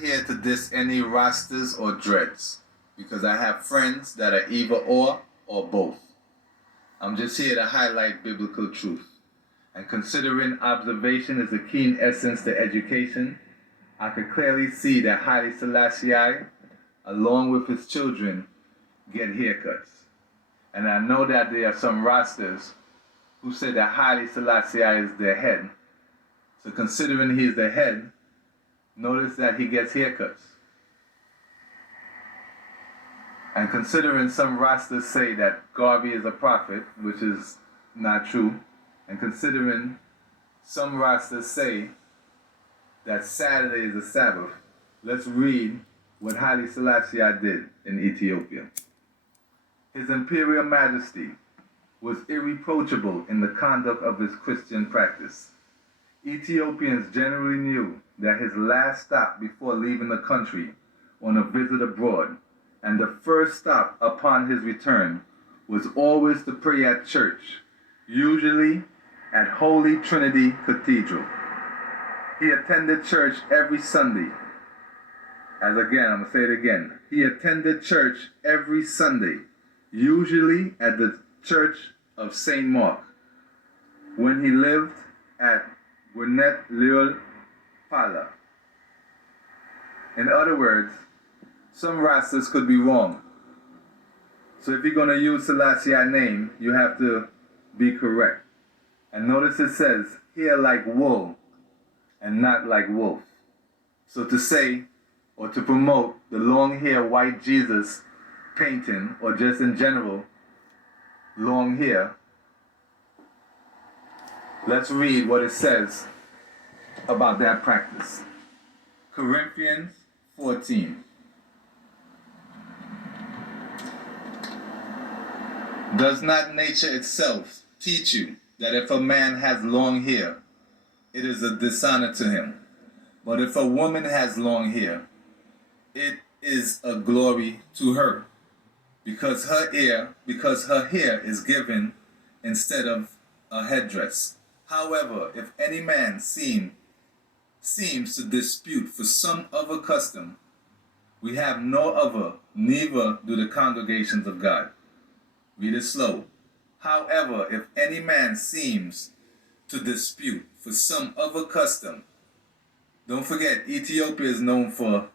Here to diss any rastas or dreads because I have friends that are either or both. I'm just here to highlight biblical truth. And considering observation is a keen essence to education, I could clearly see that Haile Selassie, along with his children, get haircuts. And I know that there are some rastas who say that Haile Selassie is their head. So considering he's the head, notice that he gets haircuts. And considering some Rastas say that Garvey is a prophet, which is not true, and considering some Rastas say that Saturday is a Sabbath, let's read what Haile Selassie did in Ethiopia. His Imperial Majesty was irreproachable in the conduct of his Christian practice. Ethiopians generally knew that his last stop before leaving the country on a visit abroad and the first stop upon his return was always to pray at church, usually at Holy Trinity Cathedral. He attended church every Sunday. I'm going to say it again. He attended church every Sunday, usually at the Church of St. Mark, when he lived at Gwinnett Leol Pala. In other words, some Rastas could be wrong. So if you're going to use Selassie's name, you have to be correct. And notice it says, hair like wool and not like wolf. So to say or to promote the long hair white Jesus painting, or just in general, long hair, let's read what it says about that practice. Corinthians 14. Does not nature itself teach you that if a man has long hair, it is a dishonor to him? But if a woman has long hair, it is a glory to her, because her hair is given instead of a headdress. However, if any man seems to dispute for some other custom, we have no other, neither do the congregations of God. Read it slow. However, if any man seems to dispute for some other custom, don't forget, Ethiopia is known for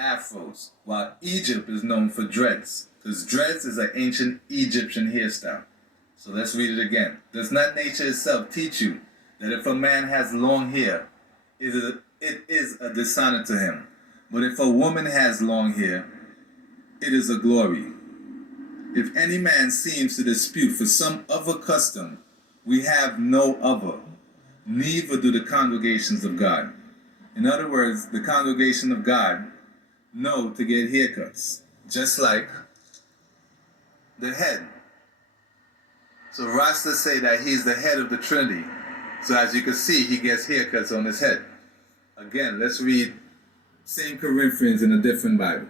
afros, while Egypt is known for dreads, because dreads is an ancient Egyptian hairstyle. So let's read it again. Does not nature itself teach you that if a man has long hair, it is a dishonor to him? But if a woman has long hair, it is a glory. If any man seems to dispute for some other custom, we have no other, neither do the congregations of God. In other words, the congregation of God know to get haircuts, just like the head. So Rasta say that he's the head of the Trinity. So as you can see, he gets haircuts on his head. Again, let's read same Corinthians in a different Bible.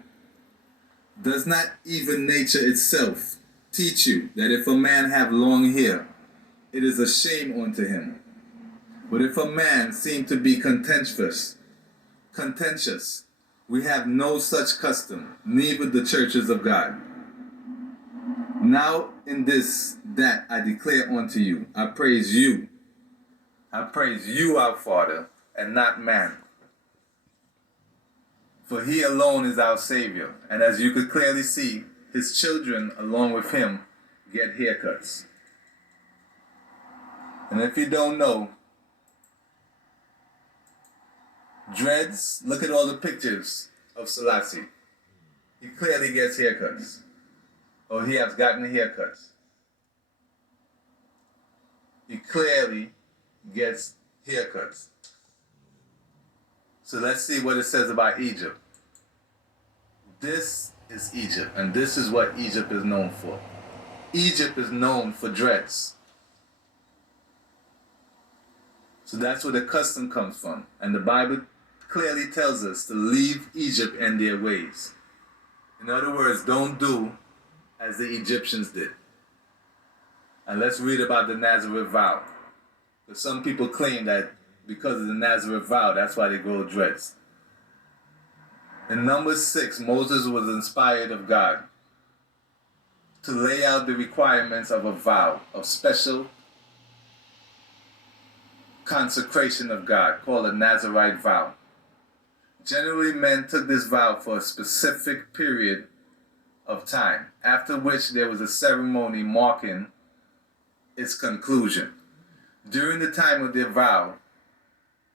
Does not even nature itself teach you that if a man have long hair, it is a shame unto him? But if a man seem to be contentious, we have no such custom, neither the churches of God. Now in this that I declare unto you, I praise you, our Father, and not man. For he alone is our Savior. And as you could clearly see, his children, along with him, get haircuts. And if you don't know, dreads, look at all the pictures of Selassie. He clearly gets haircuts. Or he has gotten haircuts. He clearly gets haircuts. So let's see what it says about Egypt. This is Egypt, and this is what Egypt is known for. Egypt is known for dreads. So that's where the custom comes from. And the Bible clearly tells us to leave Egypt and their ways. In other words, don't do as the Egyptians did. And let's read about the Nazareth vow. Because some people claim that because of the Nazareth vow, that's why they grow dreads. In Numbers 6, Moses was inspired of God to lay out the requirements of a vow of special consecration of God called a Nazirite vow. Generally, men took this vow for a specific period of time, after which there was a ceremony marking its conclusion. During the time of their vow,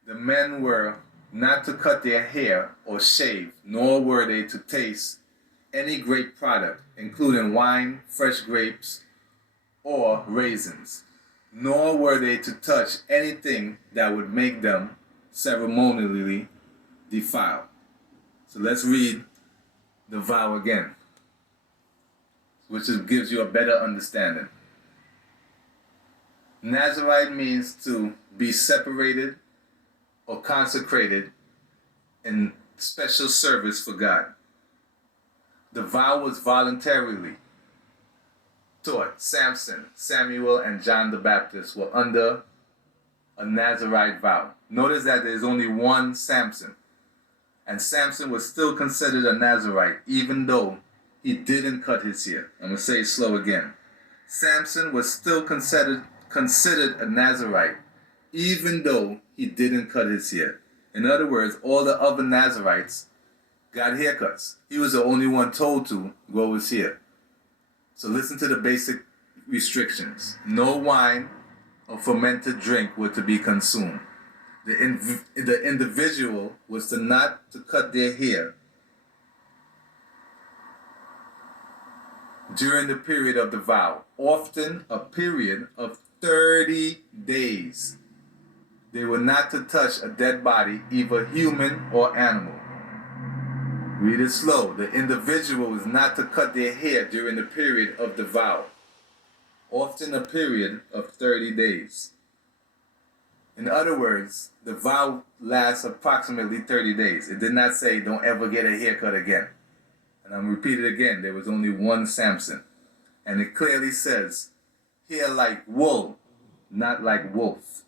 the men were not to cut their hair or shave, nor were they to taste any grape product, including wine, fresh grapes, or raisins, nor were they to touch anything that would make them ceremonially defiled. So let's read the vow again, which gives you a better understanding. Nazirite means to be separated or consecrated in special service for God. The vow was voluntarily taught. Samson, Samuel, and John the Baptist were under a Nazirite vow. Notice that there's only one Samson. And Samson was still considered a Nazirite, even though he didn't cut his hair. I'm going to say it slow again. Samson was still considered a Nazirite, even though he didn't cut his hair. In other words, all the other Nazirites got haircuts. He was the only one told to grow his hair. So listen to the basic restrictions. No wine or fermented drink were to be consumed. The individual was not to cut their hair during the period of the vow, often a period of 30 days. They were not to touch a dead body, either human or animal. Read it slow. The individual was not to cut their hair during the period of the vow, often a period of 30 days. In other words, the vow lasts approximately 30 days. It did not say don't ever get a haircut again. And I'm repeating it again, there was only one Samson. And it clearly says, hair like wool, not like wolf.